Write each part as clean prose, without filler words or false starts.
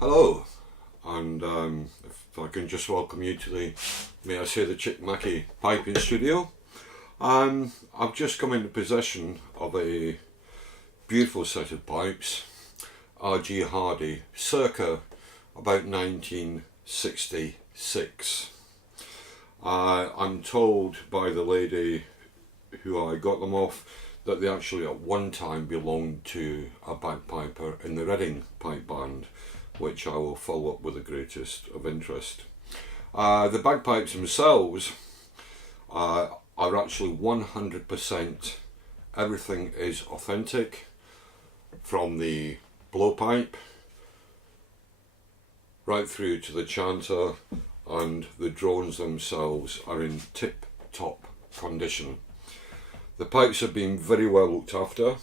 Hello, and if I can just welcome you to the, may I say, the Chic piping studio. I've just come into possession of a beautiful set of pipes, R.G. Hardy, circa about 1966. I'm told by the lady who I got them off that they actually at one time belonged to a bagpiper in the Reading pipe band, which I will follow up with the greatest of interest. The bagpipes themselves are actually 100%, everything is authentic, from the blowpipe right through to the chanter, and the drones themselves are in tip-top condition. The pipes have been very well looked after.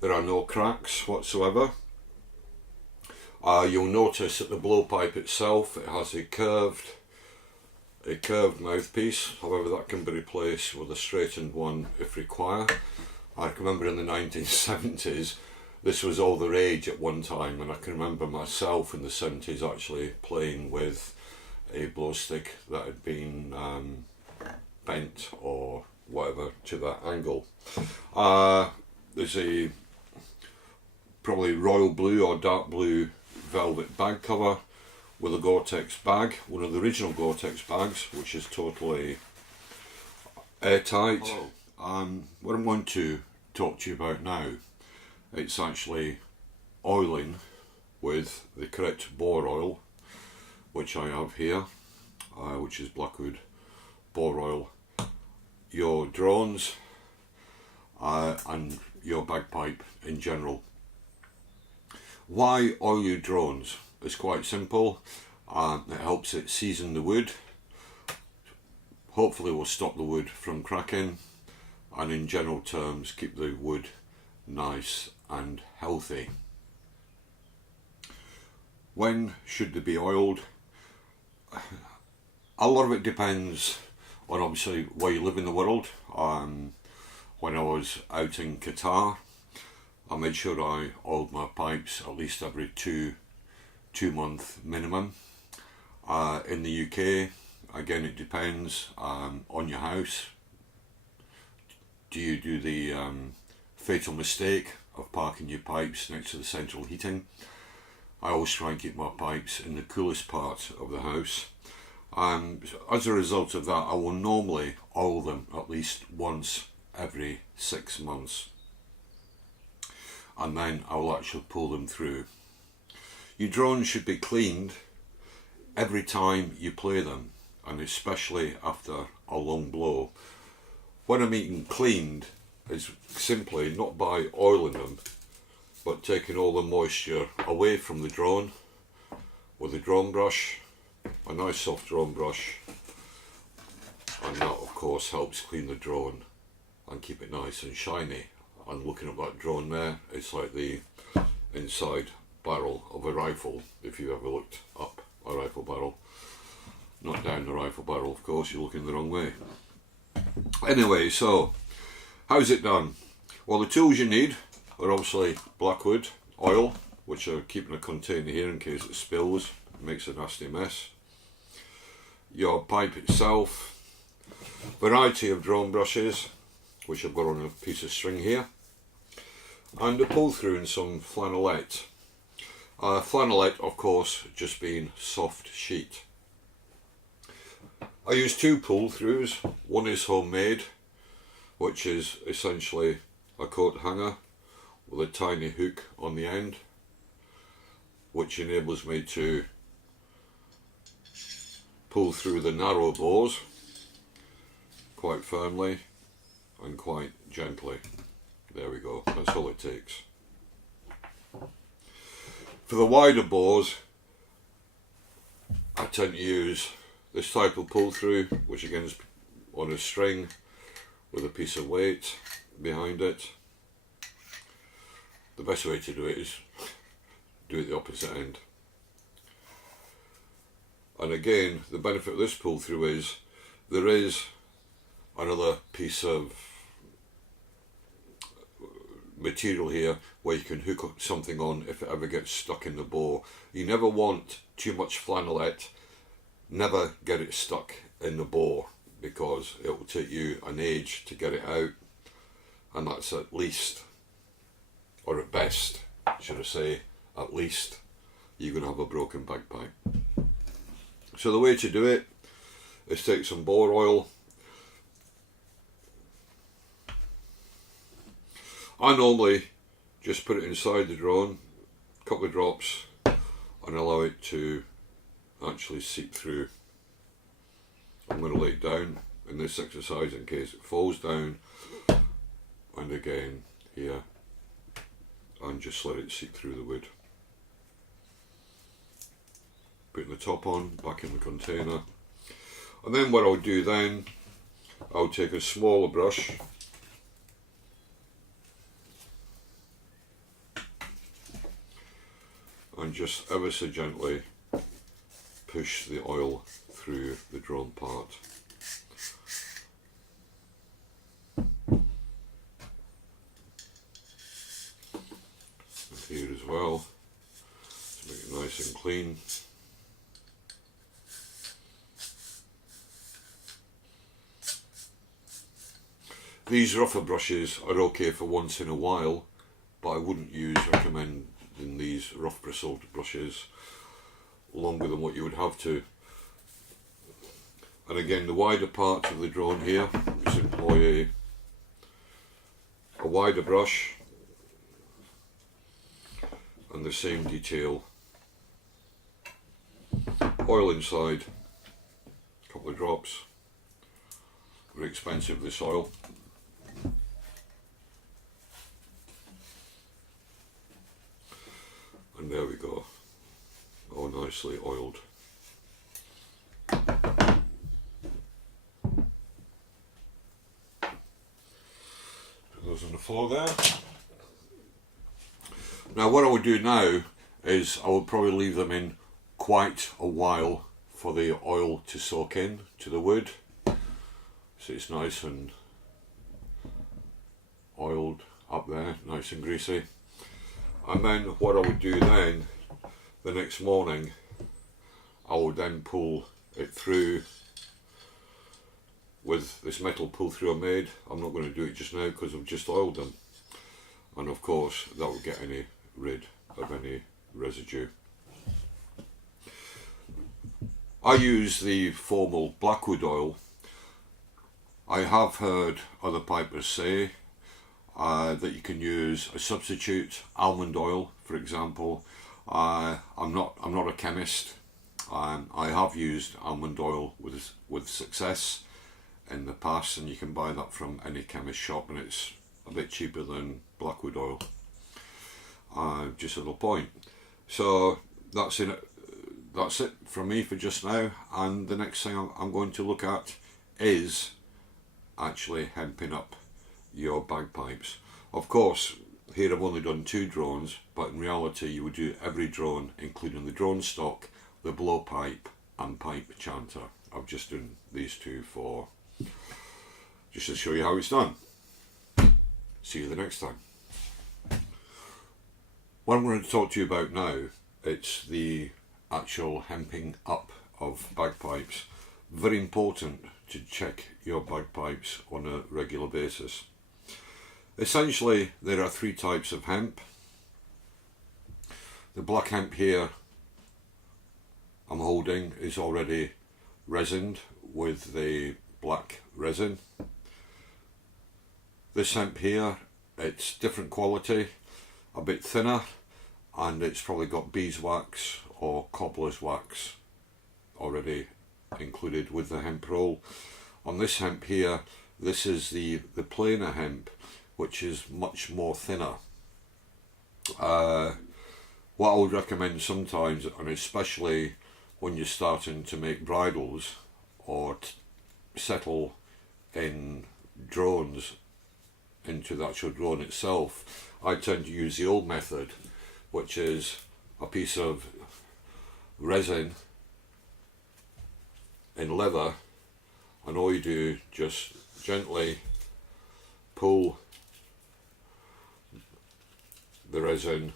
There are no cracks whatsoever. You'll notice that the blowpipe itself, it has a curved mouthpiece. However, that can be replaced with a straightened one if required. I can remember in the 1970s this was all the rage at one time, and I can remember myself in the 70s actually playing with a blow stick that had been bent or whatever to that angle. There's a probably royal blue or dark blue velvet bag cover with a Gore-Tex bag, one of the original Gore-Tex bags, which is totally airtight. What I'm going to talk to you about now, it's actually oiling with the correct bore oil, which I have here, which is Blackwood bore oil, your drones and your bagpipe in general. Why oil your drones? It's quite simple. It helps it season the wood, hopefully will stop the wood from cracking, and in general terms keep the wood nice and healthy. When should they be oiled? A lot of it depends on obviously where you live in the world. When I was out in Qatar, I made sure I oiled my pipes at least every two month minimum. In the UK, again it depends on your house. Do you do the fatal mistake of parking your pipes next to the central heating? I always try and keep my pipes in the coolest part of the house. As a result of that, I will normally oil them at least once every 6 months, and then I will actually pull them through. Your drones should be cleaned every time you play them, and especially after a long blow. What I mean cleaned is simply not by oiling them, but taking all the moisture away from the drone with a drone brush, a nice soft drone brush, and that of course helps clean the drone and keep it nice and shiny. And looking at that drone there, it's like the inside barrel of a rifle, if you ever looked up a rifle barrel. Not down the rifle barrel, of course, you're looking the wrong way. Anyway, so how's it done? Well, the tools you need are obviously Blackwood oil, which I keep in a container here in case it spills, it makes a nasty mess. Your pipe itself, variety of drone brushes, which I've got on a piece of string here, and a pull through and some flannelette. Flannelette, of course, just being soft sheet. I use two pull throughs. One is homemade, which is essentially a coat hanger with a tiny hook on the end, which enables me to pull through the narrow bores quite firmly and quite gently. There we go, that's all it takes. For the wider bores, I tend to use this type of pull through, which again is on a string with a piece of weight behind it. The best way to do it is do it the opposite end. And again, the benefit of this pull through is there is another piece of material here where you can hook up something on if it ever gets stuck in the bore. You never want too much flannelette, never get it stuck in the bore, because it will take you an age to get it out, and that's at least, or at best, should I say, at least, you're going to have a broken bagpipe. So the way to do it is take some bore oil. I normally just put it inside the drone, a couple of drops, and allow it to actually seep through. I'm going to lay it down in this exercise in case it falls down, and again here, and just let it seep through the wood. Putting the top on, back in the container, and then what I'll do then, I'll take a smaller brush and just ever so gently push the oil through the drone part. And here as well, to make it nice and clean. These rougher brushes are okay for once in a while, but I wouldn't recommend these rough bristled brushes longer than what you would have to. And again, the wider part of the drone here, just employ a wider brush and the same detail. Oil inside, a couple of drops. Very expensive, this oil. And there we go, all nicely oiled. Put those on the floor there. Now what I would do now is I would probably leave them in quite a while for the oil to soak in to the wood, so it's nice and oiled up there, nice and greasy. And then what I would do then, the next morning, I would then pull it through with this metal pull through I made. I'm not going to do it just now because I've just oiled them. And of course that will get rid of any residue. I use the formal blackwood oil. I have heard other pipers say that you can use a substitute, almond oil, for example. I'm not a chemist. I have used almond oil with success in the past, and you can buy that from any chemist shop, and it's a bit cheaper than blackwood oil. Just a little point. So that's it. That's it from me for just now. And the next thing I'm going to look at is actually hemping up your bagpipes. Of course, here I've only done 2 drones, but in reality you would do every drone, including the drone stock, the blowpipe and pipe chanter. I've just done these 2 for just to show you how it's done. See you the next time. What I'm going to talk to you about now, it's the actual hemping up of bagpipes. Very important to check your bagpipes on a regular basis. Essentially, there are 3 types of hemp. The black hemp here I'm holding is already resined with the black resin. This hemp here, it's different quality, a bit thinner, and it's probably got beeswax or cobbler's wax already included with the hemp roll. On this hemp here, this is the plainer hemp, which is much more thinner. What I would recommend sometimes, and especially when you're starting to make bridles or settle in drones into the actual drone itself, I tend to use the old method, which is a piece of resin in leather, and all you do, just gently pull the resin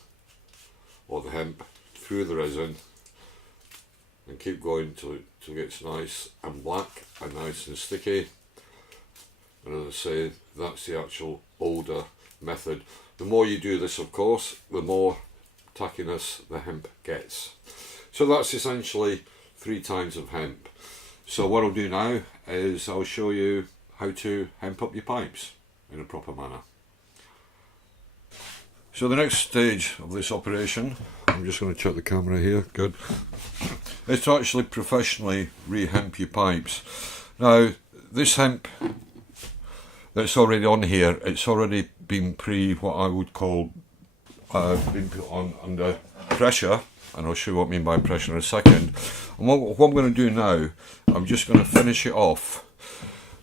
or the hemp through the resin and keep going till it gets nice and black and nice and sticky. And as I say, that's the actual older method. The more you do this, of course, the more tackiness the hemp gets. So that's essentially 3 times of hemp. So what I'll do now is I'll show you how to hemp up your pipes in a proper manner. So the next stage of this operation, I'm just going to check the camera here, good, is to actually professionally re-hemp your pipes. Now this hemp that's already on here, it's already been what I would call been put on under pressure, and I'll show you what I mean by pressure in a second. And what I'm going to do now, I'm just going to finish it off,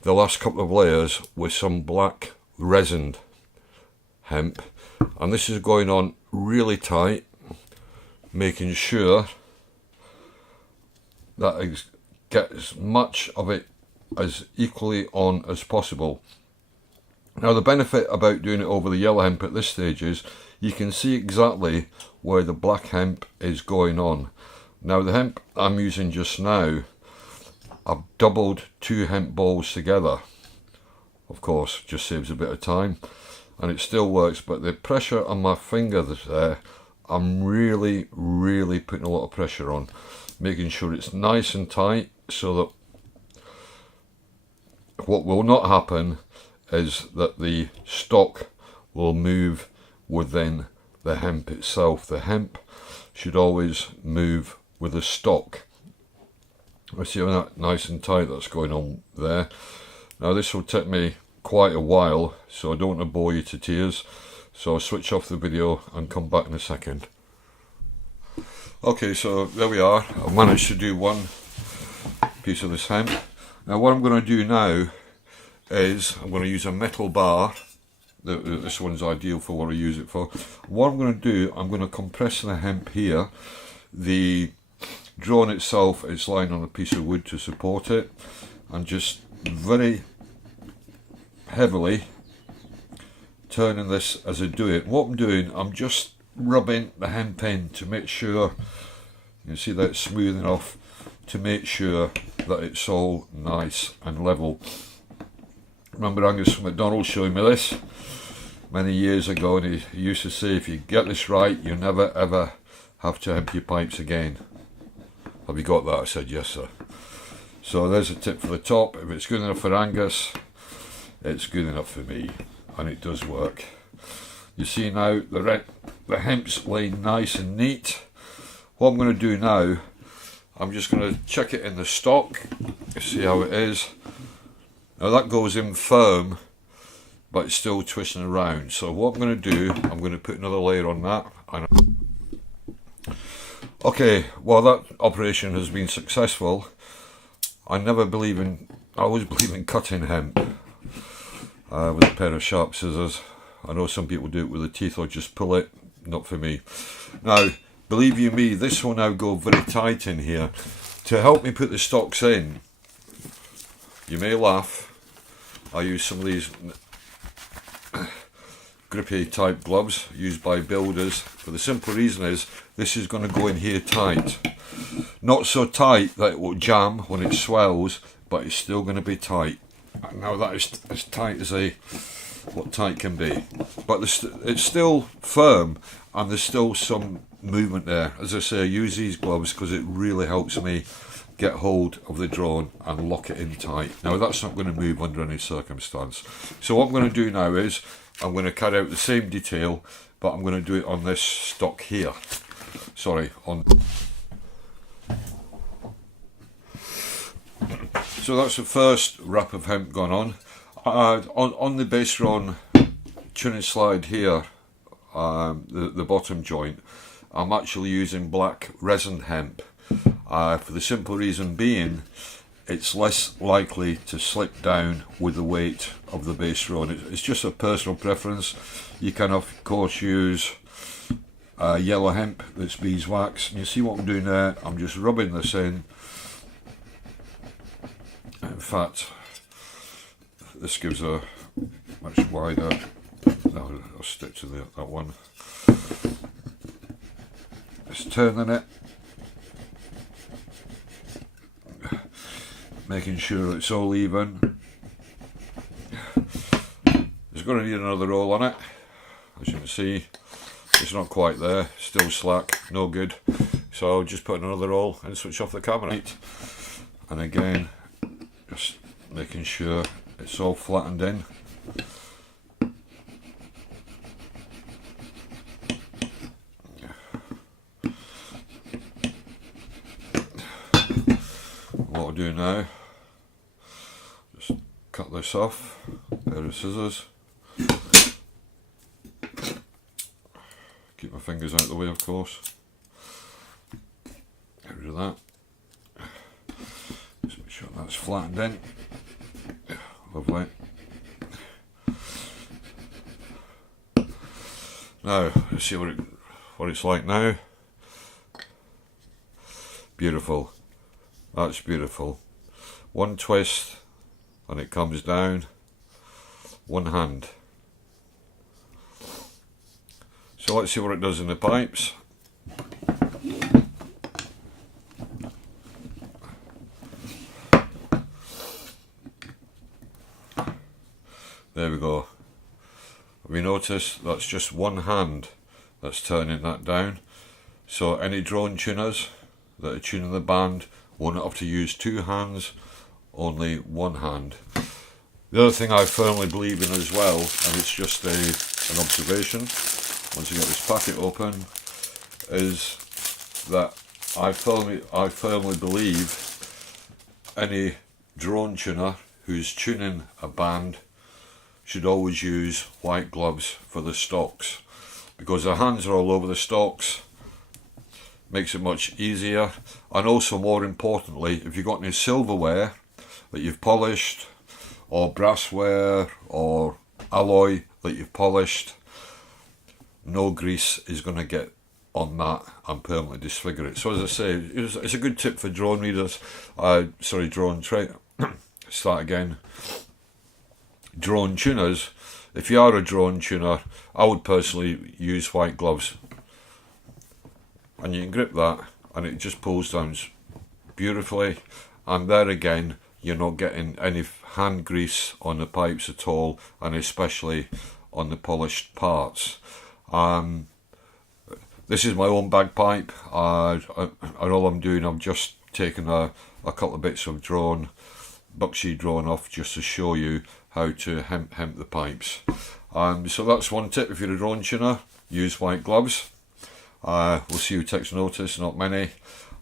the last couple of layers, with some black resined hemp, and this is going on really tight, making sure that I get as much of it as equally on as possible. Now the benefit about doing it over the yellow hemp at this stage is you can see exactly where the black hemp is going on. Now the hemp I'm using just now, I've doubled 2 hemp balls together. Of course, just saves a bit of time, and it still works, but the pressure on my finger there, I'm really putting a lot of pressure on, making sure it's nice and tight, so that what will not happen is that the stock will move within the hemp itself. The hemp should always move with the stock. I see how that nice and tight that's going on there. Now this will take me quite a while, so I don't want to bore you to tears, so I'll switch off the video and come back in a second. Okay, so there we are. I've managed to do one piece of this hemp. Now what I'm going to do now is I'm going to use a metal bar. This one's ideal for what I use it for. What I'm going to do, I'm going to compress the hemp here. The drone itself is lying on a piece of wood to support it, and just very heavily turning this as I do it. What I'm doing, I'm just rubbing the hemp in to make sure, you see that it's smoothing off, to make sure that it's all nice and level. Remember Angus from McDonald's showing me this many years ago, and he used to say, if you get this right, you never ever have to hemp your pipes again. Have you got that? I said yes sir. So there's a tip for the top. If it's good enough for Angus, it's good enough for me, and it does work. You see now the hemp's laying nice and neat. What I'm going to do now, I'm just going to check it in the stock, see how it is. Now that goes in firm, but it's still twisting around. So what I'm going to do, I'm going to put another layer on that. Okay, well that operation has been successful. I always believe in cutting hemp with a pair of sharp scissors. I know some people do it with the teeth or just pull it, not for me. Now, believe you me, this will now go very tight in here. To help me put the stocks in, you may laugh, I use some of these grippy type gloves used by builders, for the simple reason is this is going to go in here tight. Not so tight that it will jam when it swells, but it's still going to be tight. Now that is as tight as what tight can be, but it's still firm and there's still some movement there. As I say, I use these gloves because it really helps me get hold of the drone and lock it in tight. Now that's not going to move under any circumstance. So what I'm going to do now is I'm going to carry out the same detail, but I'm going to do it on this stock here. Sorry, on. So that's the first wrap of hemp gone on. On the base run tuning slide here, the bottom joint, I'm actually using black resin hemp, for the simple reason being it's less likely to slip down with the weight of the base run. It's just a personal preference. You can of course use yellow hemp that's beeswax, and you see what I'm doing there, I'm just rubbing this in. In fact, this gives a much wider, no, I'll stick to that one. Just turning it, making sure it's all even. It's going to need another roll on it. As you can see, it's not quite there, still slack, no good. So I'll just put another roll and switch off the camera. And again, just making sure it's all flattened in. What I'll do now, just cut this off, pair of scissors. Keep my fingers out of the way, of course. Get rid of that. Just make sure that's flattened in. Lovely. Now, let's see what it's like now. Beautiful. That's beautiful. One twist and it comes down. One hand. So let's see what it does in the pipes. There we go. Have you noticed that's just one hand that's turning that down? So any drone tuners that are tuning the band won't have to use two hands, only one hand. The other thing I firmly believe in as well, and it's just an observation, once you get this packet open, is that I firmly believe any drone tuner who's tuning a band should always use white gloves for the stocks, because their hands are all over the stocks, makes it much easier. And also, more importantly, if you've got any silverware that you've polished, or brassware or alloy that you've polished, no grease is going to get on that and permanently disfigure it. So as I say, it's a good tip for drone readers, drone tuners. If you are a drone tuner, I would personally use white gloves, and you can grip that and it just pulls down beautifully, and there again you're not getting any hand grease on the pipes at all, and especially on the polished parts. This is my own bagpipe, and all I'm doing, I'm just taking a couple of bits of bucksheed drone off just to show you how to hemp the pipes. So that's one tip. If you're a drone tuner, use white gloves. We'll see who takes notice, not many.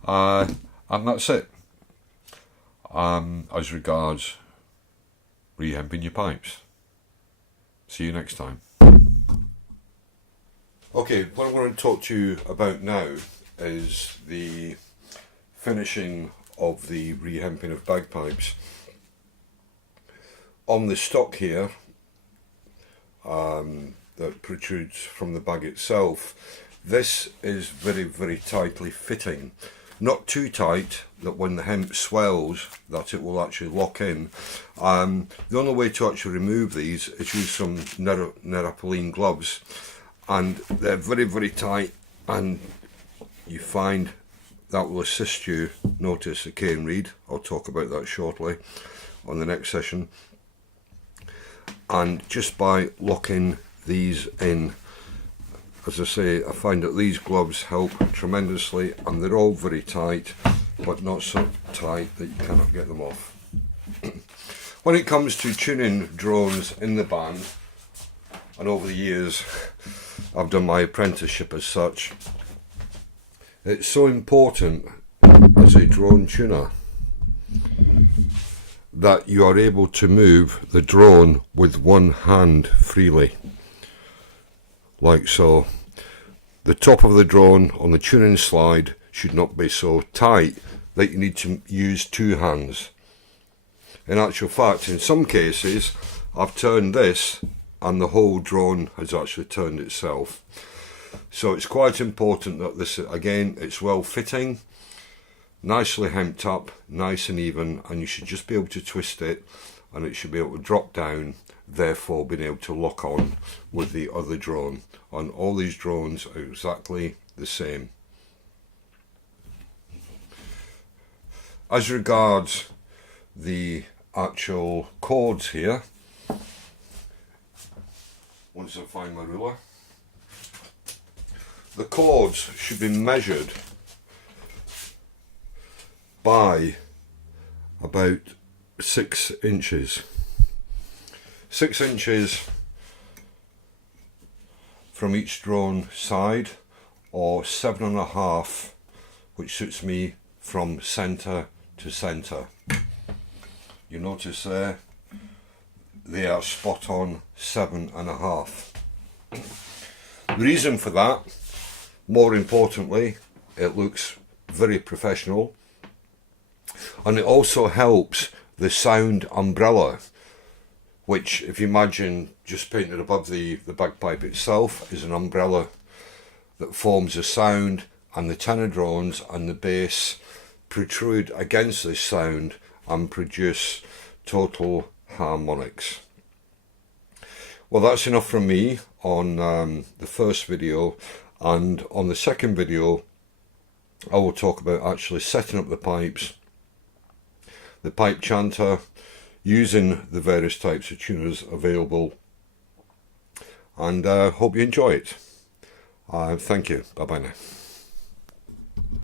And that's it. As regards rehemping your pipes. See you next time. Okay, what I'm going to talk to you about now is the finishing of the rehemping of bagpipes. On the stock here, that protrudes from the bag itself, this is very, very tightly fitting. Not too tight that when the hemp swells that it will actually lock in. The only way to actually remove these is use some neoprene gloves, and they're very, very tight, and you find that will assist you. Notice the cane reed, I'll talk about that shortly on the next session. And just by locking these in, as I say, I find that these gloves help tremendously, and they're all very tight, but not so tight that you cannot get them off. When it comes to tuning drones in the band, and over the years I've done my apprenticeship as such, it's so important as a drone tuner that you are able to move the drone with one hand freely, like so. The top of the drone on the tuning slide should not be so tight that you need to use two hands. In actual fact, in some cases I've turned this and the whole drone has actually turned itself. So it's quite important that this, again, it's well fitting, nicely hemped up, nice and even, and you should just be able to twist it and it should be able to drop down, therefore being able to lock on with the other drone. And all these drones are exactly the same. As regards the actual chords here, once I find my ruler, the chords should be measured by about 6 inches. 6 inches from each drone side, or 7.5, which suits me from centre to centre. You notice there, they are spot on 7.5. The reason for that, more importantly, it looks very professional, and it also helps the sound umbrella, which, if you imagine just painted above the bagpipe itself, is an umbrella that forms a sound, and the tenor drones and the bass protrude against this sound and produce total harmonics. Well, that's enough from me on the first video, and on the second video I will talk about actually setting up the pipes, the pipe chanter, using the various types of tuners available, and hope you enjoy it. Thank you. Bye bye now.